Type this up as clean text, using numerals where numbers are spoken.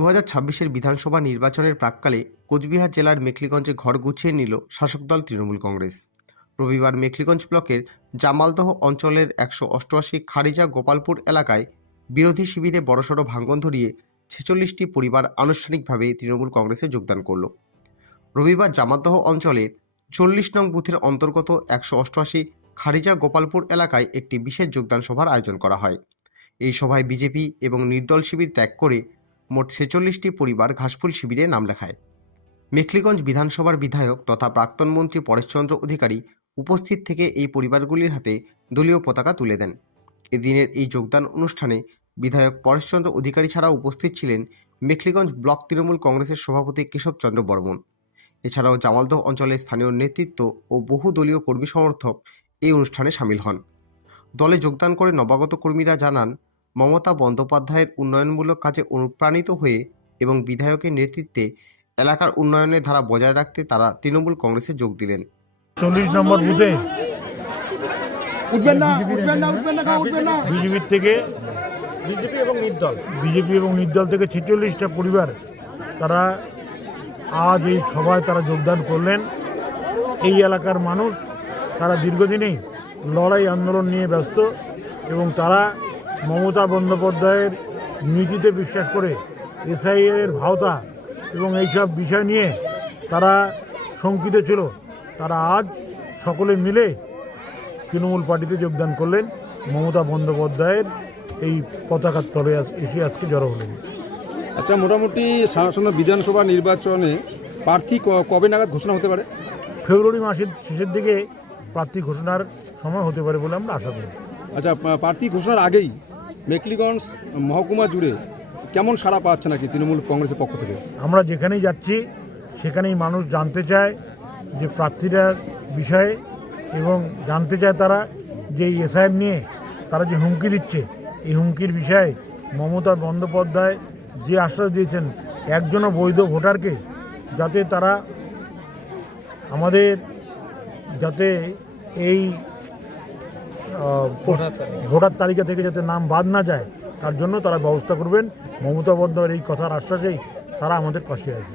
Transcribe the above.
2026-এর বিধানসভা নির্বাচনের প্রাক্কালে কোচবিহার জেলার মেখলিগঞ্জে ঘর গুছিয়ে নিল শাসক দল তৃণমূল কংগ্রেস। রবিবার মেখলিগঞ্জ ব্লকের জামালদহ অঞ্চলের 188 খারিজা গোপালপুর এলাকায় বিরোধী শিবিরে বড়সড় ভাঙন ধরিয়ে 46টি পরিবার আনুষ্ঠানিকভাবে তৃণমূল কংগ্রেসে যোগদান করল। রবিবার জামালদহ অঞ্চলের 40 নং বুথের অন্তর্গত 188 খারিজা গোপালপুর এলাকায় একটি বিশেষ যোগদান সভার আয়োজন করা হয়। এই সভায় বিজেপি এবং নির্দল শিবির ত্যাগ করে মোট 46টি পরিবার ঘাসফুল শিবিরে নাম লেখায়। মেখলিগঞ্জ বিধানসভার বিধায়ক তথা প্রাক্তন মন্ত্রী পরেশচন্দ্র অধিকারী উপস্থিত থেকে এই পরিবারগুলির হাতে দলীয় পতাকা তুলে দেন। এদিনের এই যোগদান অনুষ্ঠানে বিধায়ক পরেশচন্দ্র অধিকারী ছাড়াও উপস্থিত ছিলেন মেখলিগঞ্জ ব্লক তৃণমূল কংগ্রেসের সভাপতি কেশবচন্দ্র বর্মন। এছাড়াও জামালদহ অঞ্চলের স্থানীয় নেতৃত্ব ও বহু দলীয় কর্মী সমর্থক এই অনুষ্ঠানে সামিল হন। দলে যোগদান করে নবাগত কর্মীরা জানান, মমতা বন্দ্যোপাধ্যায়ের উন্নয়নমূলক কাজে অনুপ্রাণিত হয়ে এবং বিধায়কের নেতৃত্বে এলাকার উন্নয়নের ধারা বজায় রাখতে তারা তৃণমূল কংগ্রেসে যোগ দিলেন। 40 নম্বর বুথে বিজেপি থেকে বিজেপি এবং নির্দল থেকে 46টা পরিবার তারা আজ এই সভায় তারা যোগদান করলেন। এই এলাকার মানুষ তারা দীর্ঘদিনেই লড়াই আন্দোলন নিয়ে ব্যস্ত এবং তারা মমতা বন্দ্যোপাধ্যায়ের নীতিতে বিশ্বাস করে এসআইআর ভাওতা এবং এইসব বিষয় নিয়ে তারা শঙ্কিত ছিল। তারা আজ সকলে মিলে তৃণমূল পার্টিতে যোগদান করলেন। মমতা বন্দ্যোপাধ্যায়ের এই পতাকার তলে এসে আজকে জড়ো হলেন। আচ্ছা, মোটামুটি আসন্ন বিধানসভা নির্বাচনে প্রার্থী কবে নাগাদ ঘোষণা হতে পারে? ফেব্রুয়ারি মাসের শেষের দিকে প্রার্থী ঘোষণার সময় হতে পারে বলে আমরা আশা করি। আচ্ছা, প্রার্থী ঘোষণার আগেই মেখলিগঞ্জ মহকুমা জুড়ে কেমন সাড়া পাচ্ছে নাকি তৃণমূল কংগ্রেসের পক্ষ থেকে? আমরা যেখানেই যাচ্ছি সেখানেই মানুষ জানতে চায় যে প্রার্থীরার বিষয়ে এবং জানতে চায় তারা যে এই এসআইআর নিয়ে তারা যে হুমকি দিচ্ছে এই হুমকির বিষয়ে মমতা বন্দ্যোপাধ্যায় যে আশ্বাস দিয়েছেন একজনও বৈধ ভোটারকে যাতে তারা আমাদের যাতে এই ভোটার তালিকা থেকে যাতে নাম বাদ না যায় তার জন্য তারা ব্যবস্থা করবেন। মমতা বন্দ্যোপাধ্যায়ের এই কথার আশ্বাসেই তারা আমাদের পাশে আছে।